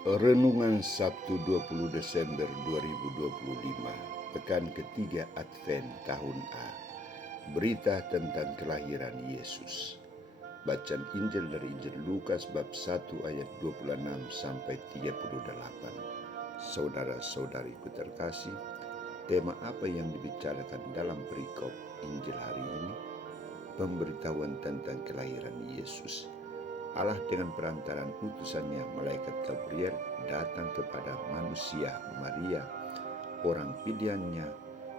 Renungan Sabtu 20 Desember 2025, pekan ketiga Advent tahun A. Berita tentang kelahiran Yesus. Bacaan Injil dari Injil Lukas bab 1 ayat 26 sampai 38. Saudara-saudariku terkasih, tema apa yang dibicarakan dalam perikop Injil hari ini? Pemberitahuan tentang kelahiran Yesus. Allah dengan perantaran utusannya malaikat Gabriel datang kepada manusia Maria, orang pilihannya,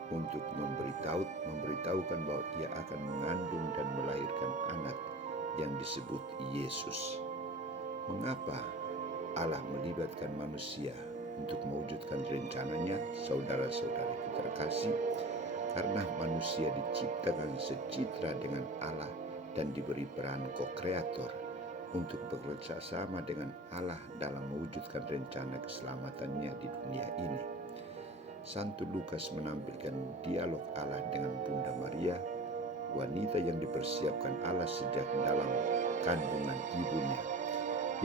untuk memberitahukan bahwa ia akan mengandung dan melahirkan anak yang disebut Yesus. Mengapa Allah melibatkan manusia untuk mewujudkan rencananya, saudara-saudaraku terkasih? Karena manusia diciptakan secitra dengan Allah dan diberi peran ko-kreator untuk bekerja sama dengan Allah dalam mewujudkan rencana keselamatannya di dunia ini. Santo Lukas menampilkan dialog Allah dengan Bunda Maria, wanita yang dipersiapkan Allah sejak dalam kandungan ibunya.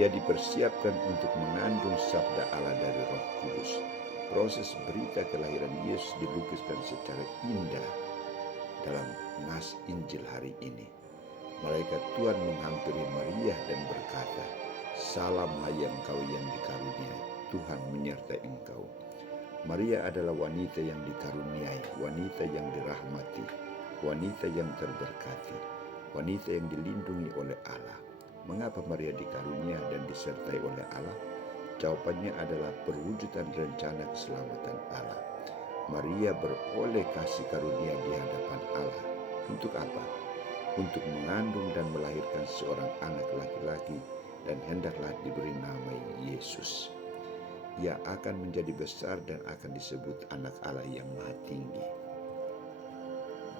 Ia dipersiapkan untuk mengandung sabda Allah dari Roh Kudus. Proses berita kelahiran Yesus dilukiskan secara indah dalam nas Injil hari ini. Malaikat Tuhan menghampiri Maria dan berkata, "Salam hai engkau yang dikaruniai, Tuhan menyertai engkau." Maria adalah wanita yang dikaruniai, wanita yang dirahmati, wanita yang terberkati, wanita yang dilindungi oleh Allah. Mengapa Maria dikarunia dan disertai oleh Allah? Jawabannya adalah perwujudan rencana keselamatan Allah. Maria beroleh kasih karunia di hadapan Allah. Untuk apa? Untuk mengandung dan melahirkan seorang anak laki-laki, dan hendaklah diberi nama Yesus. Ia akan menjadi besar dan akan disebut anak Allah yang Maha Tinggi.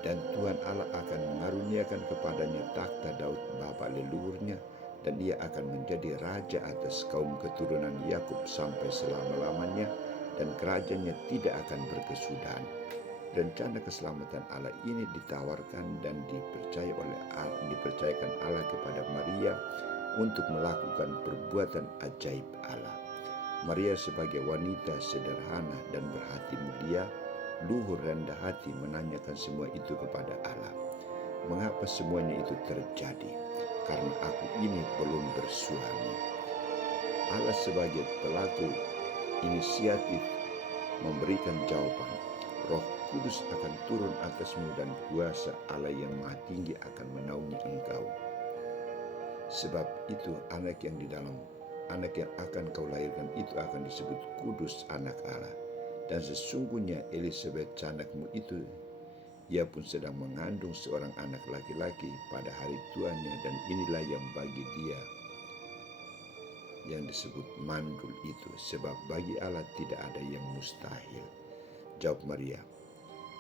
Dan Tuhan Allah akan mengaruniakan kepadanya takhta Daud bapa leluhurnya, dan ia akan menjadi raja atas kaum keturunan Yakub sampai selama-lamanya, dan kerajaannya tidak akan berkesudahan. Rencana keselamatan Allah ini ditawarkan dan dipercayakan Allah kepada Maria untuk melakukan perbuatan ajaib Allah. Maria sebagai wanita sederhana dan berhati mulia, luhur rendah hati, menanyakan semua itu kepada Allah. Mengapa semuanya itu terjadi? Karena aku ini belum bersuami. Allah sebagai pelaku inisiatif memberikan jawaban. Roh Kudus akan turun atasmu dan kuasa Allah yang Maha Tinggi akan menaungi engkau. Sebab itu anak yang akan kau lahirkan itu akan disebut kudus, anak Allah. Dan sesungguhnya Elisabet canakmu itu, ia pun sedang mengandung seorang anak laki-laki pada hari tuanya, dan inilah yang bagi dia yang disebut mandul itu, sebab bagi Allah tidak ada yang mustahil. Jawab Maria,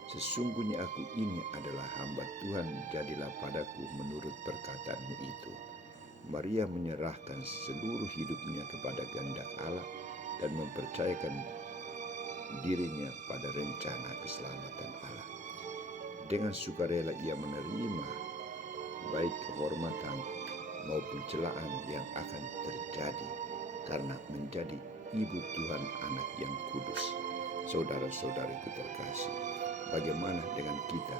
"Sesungguhnya aku ini adalah hamba Tuhan, jadilah padaku menurut perkataanmu itu." Maria menyerahkan seluruh hidupnya kepada kehendak Allah dan mempercayakan dirinya pada rencana keselamatan Allah. Dengan sukarela ia menerima baik kehormatan maupun celaan yang akan terjadi karena menjadi ibu Tuhan anak yang kudus. Saudara-saudariku terkasih, bagaimana dengan kita?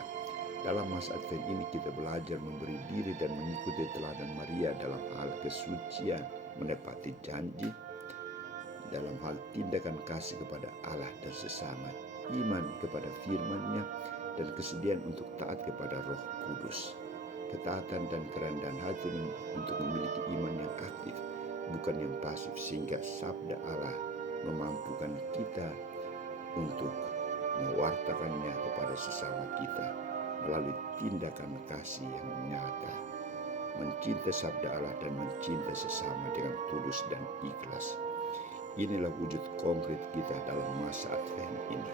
Dalam masa Advent ini kita belajar memberi diri dan mengikuti teladan Maria dalam hal kesucian, menepati janji, dalam hal tindakan kasih kepada Allah dan sesama, iman kepada firman-Nya, dan kesediaan untuk taat kepada Roh Kudus. Ketaatan dan kerendahan hati untuk memiliki iman yang aktif, bukan yang pasif, sehingga sabda Allah memampukan kita untuk mewartakannya kepada sesama kita melalui tindakan kasih yang nyata, mencintai sabda Allah dan mencintai sesama dengan tulus dan ikhlas. Inilah wujud konkret kita dalam masa Advent ini.